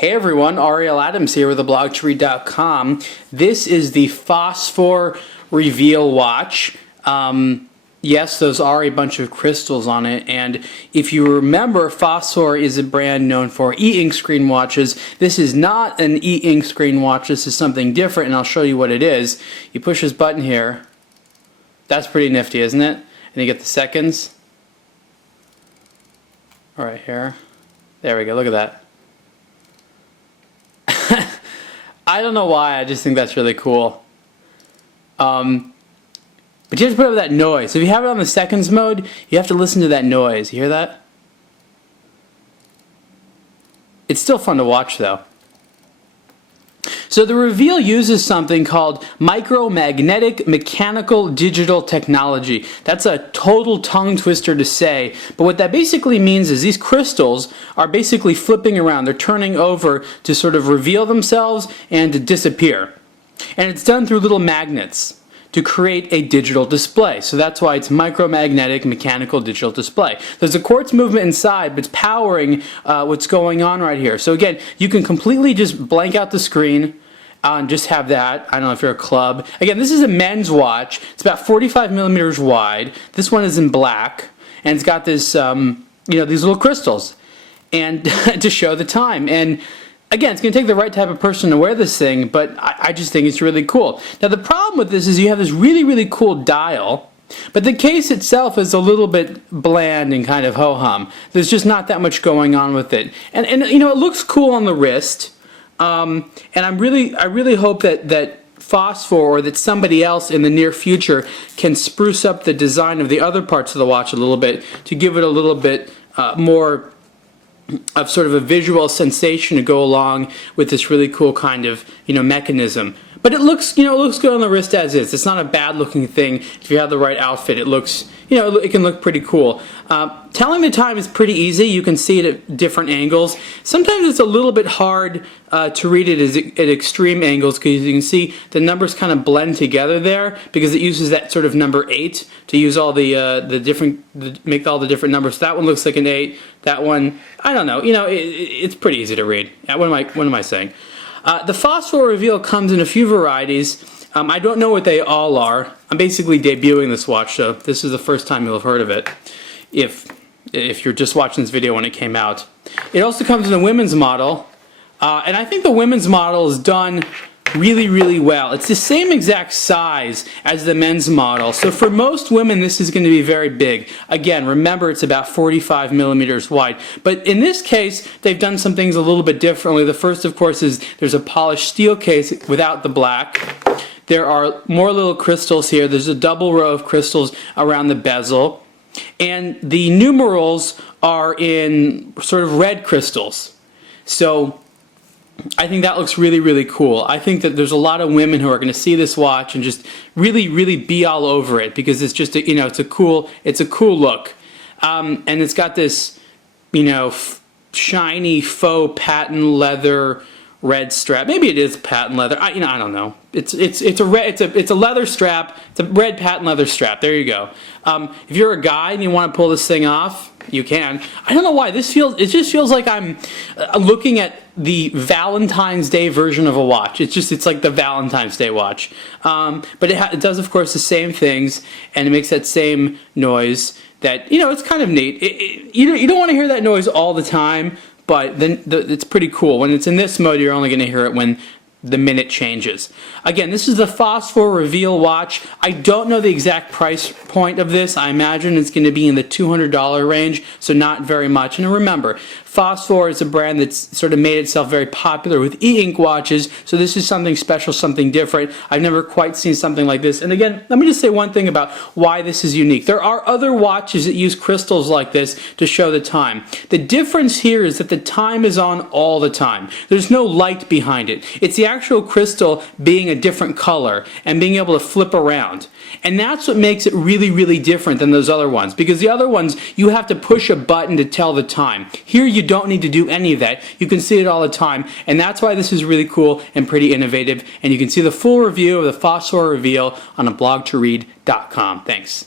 Hey everyone, Ariel Adams here with theblogtoread.com. This is the Phosphor Reveal watch. Yes, those are a bunch of crystals on it, and if you remember, Phosphor is a brand known for e-ink screen watches. This is not an e-ink screen watch, this is something different, and I'll show you what it is. You push this button here. That's pretty nifty, isn't it? And you get the seconds. Right here. There we go, look at that. I don't know why, I just think that's really cool. But you have to put up with that noise. So if you have it on the seconds mode, you have to listen to that noise. You hear that? It's still fun to watch though. So the Reveal uses something called Micromagnetic Mechanical Digital Technology. That's a total tongue twister to say, but what that basically means is these crystals are basically flipping around. They're turning over to sort of reveal themselves and to disappear. And it's done through little magnets to create a digital display. So that's why it's Micromagnetic Mechanical Digital Display. There's a quartz movement inside, but it's powering what's going on right here. So again, you can completely just blank out the screen and just have that. I don't know if you're a club. Again, this is a men's watch. It's about 45 millimeters wide. This one is in black, and it's got this, these little crystals, and to show the time. And again, it's going to take the right type of person to wear this thing, but I just think it's really cool. Now the problem with this is you have this really, really cool dial, but the case itself is a little bit bland and kind of ho-hum. There's just not that much going on with it. And it looks cool on the wrist, and I really hope that Phosphor or that somebody else in the near future can spruce up the design of the other parts of the watch a little bit to give it a little bit more of sort of a visual sensation to go along with this really cool kind of mechanism. But it looks good on the wrist as is. It's not a bad looking thing if you have the right outfit. It looks it can look pretty cool. Telling the time is pretty easy. You can see it at different angles. Sometimes it's a little bit hard to read it at extreme angles because you can see the numbers kind of blend together there because it uses that sort of number 8 to use all make all the different numbers. So that one looks like an 8. That one, I don't know. It's pretty easy to read. What am I saying? The Phosphor Reveal comes in a few varieties. I don't know what they all are. I'm basically debuting this watch, so this is the first time you'll have heard of it, if you're just watching this video when it came out. It also comes in a women's model, and I think the women's model is done really, really well. It's the same exact size as the men's model, so for most women this is going to be very big. Again, remember it's about 45 millimeters wide, but in this case they've done some things a little bit differently. The first, of course, is there's a polished steel case without the black. There are more little crystals here. There's a double row of crystals around the bezel, and the numerals are in sort of red crystals. So I think that looks really, really cool. I think that there's a lot of women who are going to see this watch and just really, really be all over it because it's just it's a cool look, and it's got this shiny faux patent leather red strap. Maybe it is patent leather. I don't know. It's a leather strap. It's a red patent leather strap. There you go. If you're a guy and you want to pull this thing off, you can. I don't know why it just feels like I'm looking at the Valentine's Day version of a watch. It's like the Valentine's Day watch. But it does, of course, the same things, and it makes that same noise. That it's kind of neat. You don't want to hear that noise all the time, but then it's pretty cool. When it's in this mode, you're only going to hear it when the minute changes. Again, this is the Phosphor Reveal watch. I don't know the exact price point of this. I imagine it's going to be in the $200 range, so not very much. And remember, Phosphor is a brand that's sort of made itself very popular with e-ink watches, so this is something special, something different. I've never quite seen something like this. And again, let me just say one thing about why this is unique. There are other watches that use crystals like this to show the time. The difference here is that the time is on all the time. There's no light behind it. It's the actual crystal being a different color and being able to flip around. And that's what makes it really, really different than those other ones, because the other ones you have to push a button to tell the time. Here you don't need to do any of that. You can see it all the time, and that's why this is really cool and pretty innovative. And you can see the full review of the Phosphor Reveal on theblogtoread.com. Thanks.